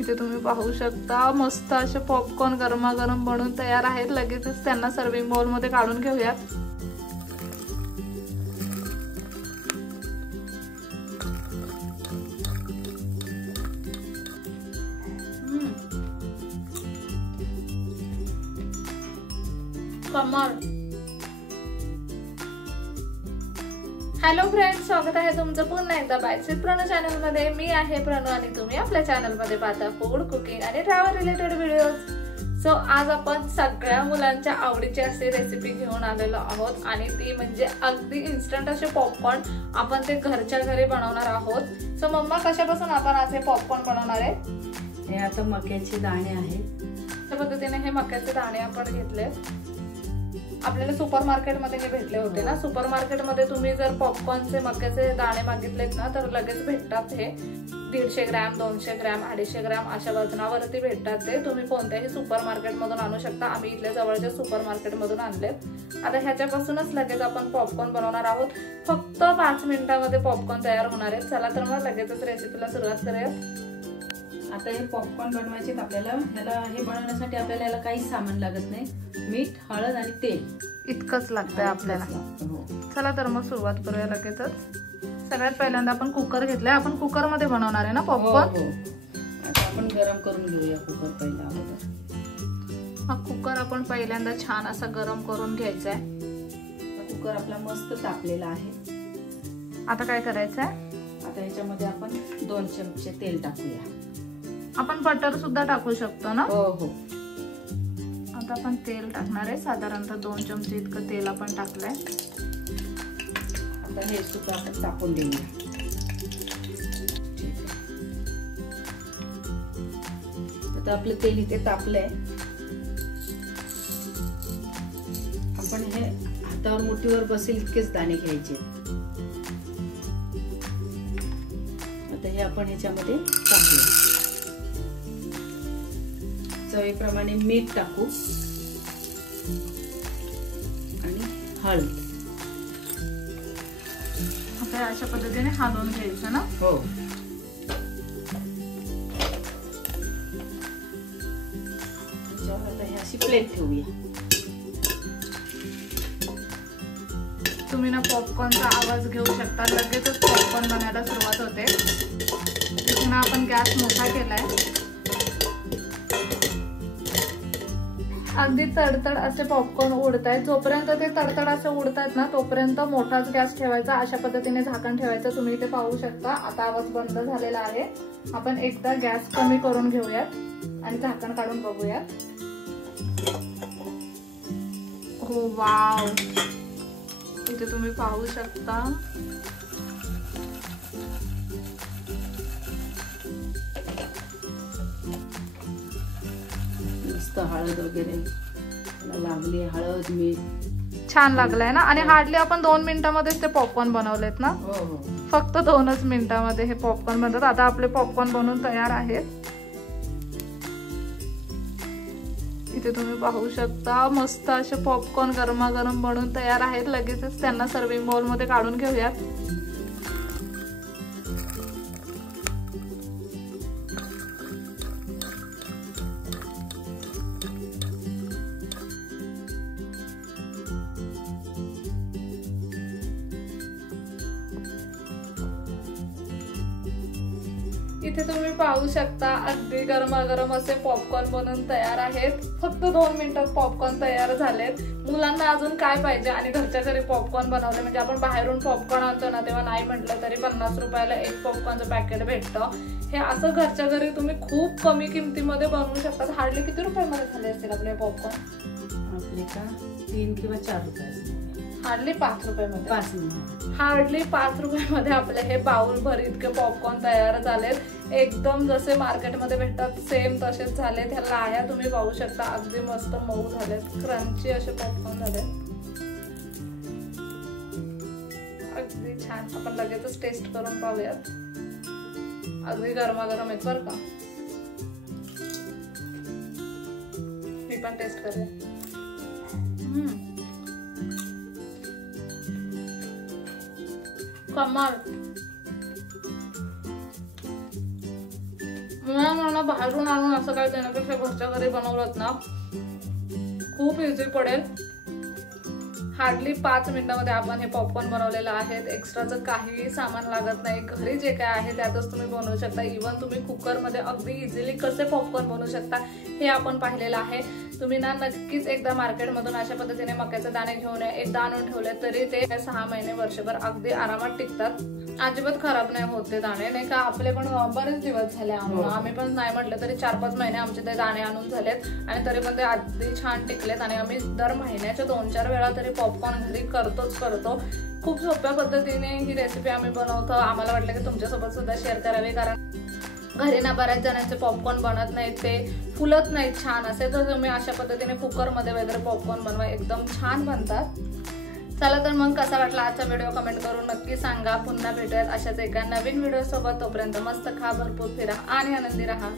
इथे तुम्ही पाहू शकता मस्त असे पॉपकॉर्न गरमागरम बनून तयार आहेत। लगेचच त्यांना सर्विंग बाउल मध्ये काढून घेऊयात। कमाल। हॅलो फ्रेंड्स, स्वागत आहे तुमचं पुन्हा एकदा बायसेट प्रणू चॅनल मध्ये। मी आहे प्रणू आणि तुम्ही आपल्या चॅनल मध्ये पाहता फूड, कुकिंग आणि ट्रॅव्हल रिलेटेड व्हिडिओज। सो आज आपण सगळ्या मुलांच्या आवडीची अशी रेसिपी घेऊन आलेलो आहोत आणि ती म्हणजे अगदी इन्स्टंट असे पॉपकॉर्न। आपण ते घरच्या घरी बनवणार आहोत। सो मम्मा, कशापासून आपण आज हे पॉपकॉर्न बनवणार आहे? हे आता मक्याचे दाणे आहेत। त्या पद्धतीने हे मक्याचे दाणे आपण घेतले। आपल्याला सुपर मार्केट मध्ये हे भेटले होते ना। सुपर मार्केट मध्ये तुम्ही जर पॉपकॉर्नचे मक्याचे दाणे मागितलेत ना तर लगेच भेटतात। हे 150 ग्रॅम, 200 ग्रॅम, 250 ग्रॅम अशा वजनावरती भेटतात। ते तुम्ही कोणत्याही सुपर मार्केट मधून आणू शकता। आम्ही इथल्या जवळच्या सुपर मार्केट मधून आणलेत। आता ह्याच्यापासूनच लगेच आपण पॉपकॉर्न बनवणार आहोत। फक्त 5 मिनिटांमध्ये पॉपकॉर्न तयार होणार आहेत। चला तर मग लगेचच रेसिपीला सुरुवात करूया। आता हे पॉपकॉर्न बनवायचे आपल्याला हे बनवण्यासाठी आपल्याला याला काही सामान लागत नाही। मीठ, हळद आणि तेल इतकंच लागतंय आपल्याला। चला तर मग सुरुवात करूया लगेचच। सगळ्यात पहिल्यांदा आपण कुकर घेतलाय। आपण कुकर मध्ये बनवणार आहे ना पॉपकॉर्न। आता आपण गरम करून घेऊया कुकर पहिला। हा कुकर आपण पहिल्यांदा छान असा गरम करून घ्यायचा आहे। कुकर आपला मस्त तापलेला आहे। आता काय करायचं आहे? आता याच्यामध्ये आपण 2 चमचे तेल टाकूया। आपण बटर सुद्धा टाकू शकतो ना? हो हो। आता आपण तेल टाकणार आहे। साधारणतः 2 चमचे इतकं तेल आपण टाकलंय। आता हे सुद्धा आपण टाकून देऊया। आता आपलं तेल इथे तापलंय। आपण हे हातावर मुठीवर बसेल इतकेच दाणे घ्यायचे। आता हे आपण ह्याच्यामध्ये टाकूया। चवीप्रमाणे मीठ टाकू आणि हळद। आता अशा पद्धतीने हलवून घ्यायचं ना? हो। आता ही अशी प्लेट ठेवूया। तुम्ही ना पॉपकॉर्नचा आवाज घेऊ शकता। लगेचच पॉपकॉर्न बनायला सुरुवात होते। इथे आपण गॅस मोठा केलाय। अगदी तडतड असे पॉपकॉर्न उडतायत। जोपर्यंत ते तडतड असे उडतात ना तोपर्यंत मोठाच गॅस ठेवायचा। अशा पद्धतीने झाकण ठेवायचं। तुम्ही इथे पाहू शकता आता आवाज बंद झालेला आहे। आपण एकदा गॅस कमी करून घेऊयात आणि झाकण काढून बघूयात। हो वाव, इथे तुम्ही पाहू शकता हळद वगैरे लागली। हळद, मीठ छान लागलाय ना? आणि हार्डली आपण 2 मिनिटांमध्येच ते पॉपकॉर्न बनवलेत ना? हो। फक्त 2च मिनिटांमध्ये हे पॉपकॉर्न बनतात। आता आपले पॉपकॉर्न बनवून तयार आहेत। इथे तुम्ही पाहू शकता मस्त असे पॉपकॉर्न गरमागरम बनून तयार आहेत। लगेचच त्यांना सर्विंग बाउल मध्ये काढून घेऊयात। इथे तुम्ही पाहू शकता अगदी गरमागरम असे पॉपकॉर्न बनवून तयार आहेत। फक्त 2 मिनिटात पॉपकॉर्न तयार झालेत। मुलांना अजून काय पाहिजे? आणि घरच्या घरी पॉपकॉर्न बनवले म्हणजे आपण बाहेरून पॉपकॉर्न आणतो ना तेव्हा नाही म्हटलं तरी 50 रुपयाला एक पॉपकॉर्नचं पॅकेट भेटतं। हे असं घरच्या घरी तुम्ही खूप कमी किमतीमध्ये बनवू शकता। हार्डली किती रुपयामध्ये झाले असतील आपले पॉपकॉर्न? आपले का 3 किंवा 4 रुपये। हार्डली 5 रुपयामध्ये। 5 हार्डली 5 रुपयामध्ये आपले हे बाउल भर इतके पॉपकॉर्न तयार झालेत। एकदम जसे मार्केटमध्ये भेटतात सेम तसेच झालेत। ह्या लाह्या तुम्ही पाहू शकता अगदी मस्त मऊ झालेत। क्रंची असे पॉपकॉर्न झालेत। अगदी छान। आपण लगेचच टेस्ट करून पाहूयात। अगदी गरमागरम आहेत बरं का। मी पण टेस्ट करूया। कमाल, म्हणून बाहेरून आणून असं काही देण्यापेक्षा घरच्या घरी बनवलं ना खूप इझी पडेल. हार्डली 5 मिनिटांमध्ये आपण हे पॉपकॉर्न बनवलेलं आहे. एक्स्ट्राचं काहीही सामान लागत नाही. घरी जे काय आहे त्यातच तुम्ही बनवू शकता. इव्हन तुम्ही कुकरमध्ये अगदी इझिली कसे पॉपकॉर्न बनवू शकता हे आपण पाहिलेलं आहे. तुम्ही ना नक्कीच एकदा मार्केटमधून अशा पद्धतीने मक्याचे दाणे घेऊन एकदा आणून ठेवले तरी ते 6 महिने वर्षभर अगदी आरामात टिकतात. अजिबात खराब नाही होत ते दाणे, नाही का. आपले पण बरेच दिवस झाले आणून, आम्ही पण नाही म्हटलं तरी 4-5 महिने आमचे ते दाणे आणून झालेत आणि तरी पण ते अगदी छान टिकलेत. आणि आम्ही दर महिन्याच्या 2-4 वेळा तरी पॉपकॉर्न घरी करतो. खूप सोप्या पद्धतीने ही रेसिपी आम्ही बनवतो. आम्हाला वाटलं की तुमच्यासोबत सुद्धा शेअर करावी, कारण घरी ना बऱ्याच जणांचे पॉपकॉर्न बनत नाहीत, ते फुलत नाहीत छान असे. तर तुम्ही अशा पद्धतीने कुकरमध्ये वगैरे पॉपकॉर्न बनवा, एकदम छान बनतात. चला तर मग कसा वाटला आजचा व्हिडिओ कमेंट करून नक्की सांगा. पुन्हा भेटूयात अशाच एका नवीन व्हिडिओ सोबत. तोपर्यंत मस्त खा, भरपूर फिरा आणि आनंदी राहा.